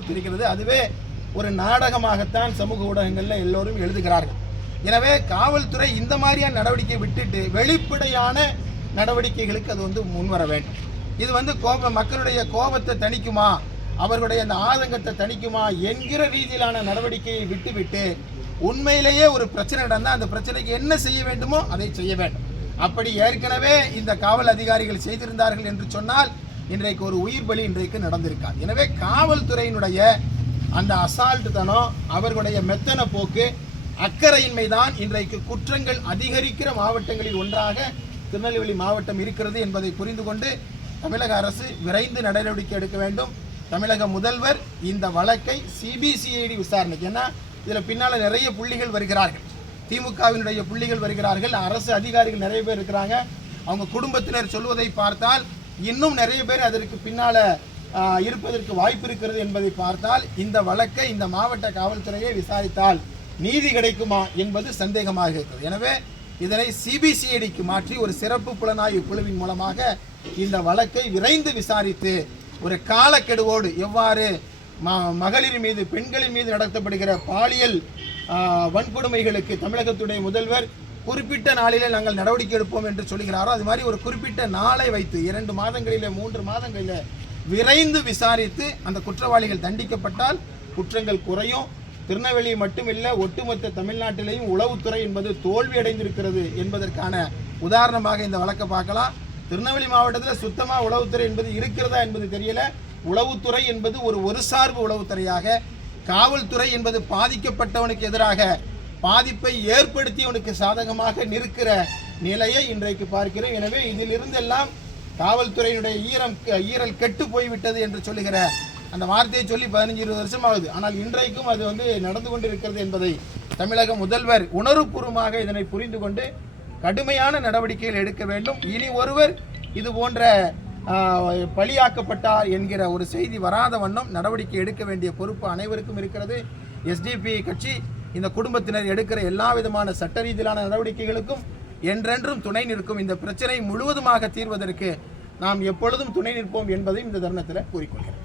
போல் தெரிகிறது. அதுவே ஒரு நாடகமாகத்தான் சமூக ஊடகங்கள்ல எல்லோரும் எழுதுகிறார்கள். எனவே காவல்துறை இந்த மாதிரியான நடவடிக்கை விட்டுட்டு வெளிப்படையான நடவடிக்கைகளுக்கு அது வந்து முன்வர வேண்டும். இது வந்து கோப மக்களுடைய கோபத்தை தணிக்குமா அவர்களுடைய அந்த ஆதங்கத்தை தணிக்குமா என்கிற ரீதியிலான நடவடிக்கையை விட்டுவிட்டு உண்மையிலேயே ஒரு பிரச்சனை நடந்தால் அந்த பிரச்சனைக்கு என்ன செய்ய வேண்டுமோ அதை செய்ய வேண்டும். அப்படி ஏற்கனவே இந்த காவல் அதிகாரிகள் செய்திருந்தார்கள் என்று சொன்னால் இன்றைக்கு ஒரு உயிர் பலி இன்றைக்கு நடந்திருக்காது. எனவே காவல்துறையினுடைய அந்த அசால்ட் தனம் அவர்களுடைய மெத்தன போக்கு அக்கறையின்மை தான் இன்றைக்கு குற்றங்கள் அதிகரிக்கிற மாவட்டங்களில் ஒன்றாக திருநெல்வேலி மாவட்டம் இருக்கிறது என்பதை புரிந்து கொண்டு தமிழக அரசு விரைந்து நடவடிக்கை எடுக்க வேண்டும். தமிழக முதல்வர் இந்த வழக்கை சிபிசிஐடி விசாரணைக்கு ஏன்னா இதில் பின்னால் நிறைய புள்ளிகள் வருகிறார்கள். திமுகவினுடைய புள்ளிகள் வருகிறார்கள். அரசு அதிகாரிகள் நிறைய பேர் இருக்கிறாங்க. அவங்க குடும்பத்தினர் சொல்வதை பார்த்தால் இன்னும் நிறைய பேர் அதற்கு பின்னால் இருப்பதற்கு வாய்ப்பு இருக்கிறது என்பதை பார்த்தால் இந்த வழக்கை இந்த மாவட்ட காவல்துறையை விசாரித்தால் நீதி கிடைக்குமா என்பது சந்தேகமாக இருக்கிறது. எனவே இதனை சிபிசிஐடிக்கு மாற்றி ஒரு சிறப்பு புலனாய்வு குழுவின் மூலமாக இந்த வழக்கை விரைந்து விசாரித்து ஒரு காலக்கெடுவோடு எவ்வாறு ம- மகளிர் மீது பெண்களின் மீது நடத்தப்படுகிற பாலியல் வன்கொடுமைகளுக்கு தமிழகத்துடைய முதல்வர் குறிப்பிட்ட நாளிலே நாங்கள் நடவடிக்கை எடுப்போம் என்று சொல்கிறாரோ அது மாதிரி ஒரு குறிப்பிட்ட நாளை வைத்து இரண்டு மாதங்களிலே மூன்று மாதங்களிலே விரைந்து விசாரித்து அந்த குற்றவாளிகள் தண்டிக்கப்பட்டால் குற்றங்கள் குறையும். திருநெல்வேலி மட்டுமில்லை ஒட்டுமொத்த தமிழ்நாட்டிலேயும் உளவுத்துறை என்பது தோல்வி அடைந்திருக்கிறது என்பதற்கான உதாரணமாக இந்த வழக்கை பார்க்கலாம். திருநெல்வேலி மாவட்டத்தில் சுத்தமாக உளவுத்துறை என்பது இருக்கிறதா என்பது தெரியல. உளவுத்துறை என்பது ஒரு ஒரு சார்பு உளவுத்துறையாக காவல்துறை என்பது பாதிக்கப்பட்டவனுக்கு எதிராக பாதிப்பை ஏற்படுத்தி அவனுக்கு சாதகமாக நிற்கிற நிலையை இன்றைக்கு பார்க்கிறோம். எனவே இதிலிருந்தெல்லாம் காவல்துறையினுடைய ஈரம் ஈரல் கெட்டு போய்விட்டது என்று சொல்லுகிற அந்த வார்த்தையை சொல்லி பதினஞ்சு இருபது வருஷம் ஆகுது. ஆனால் இன்றைக்கும் அது வந்து நடந்து கொண்டிருக்கிறது என்பதை தமிழக முதல்வர் உணர்வுபூர்வமாக இதனை புரிந்து கொண்டு கடுமையான நடவடிக்கைகள் எடுக்க வேண்டும். இனி ஒருவர் இது போன்ற பலியாக்கப்பட்டார் என்கிற ஒரு செய்தி வராத வண்ணம் நடவடிக்கை எடுக்க வேண்டிய பொறுப்பு அனைவருக்கும் இருக்கிறது. எஸ்டிபி கட்சி இந்த குடும்பத்தினர் எடுக்கிற எல்லா விதமான சட்ட ரீதியிலான நடவடிக்கைகளுக்கும் என்றென்றும் துணை நிற்கும் இந்த பிரச்சனை முழுவதுமாக தீர்வதற்கு நாம் எப்பொழுதும் துணை நிற்போம் என்பதையும் இந்த தருணத்தில் கூறிக்கொள்கிறேன்.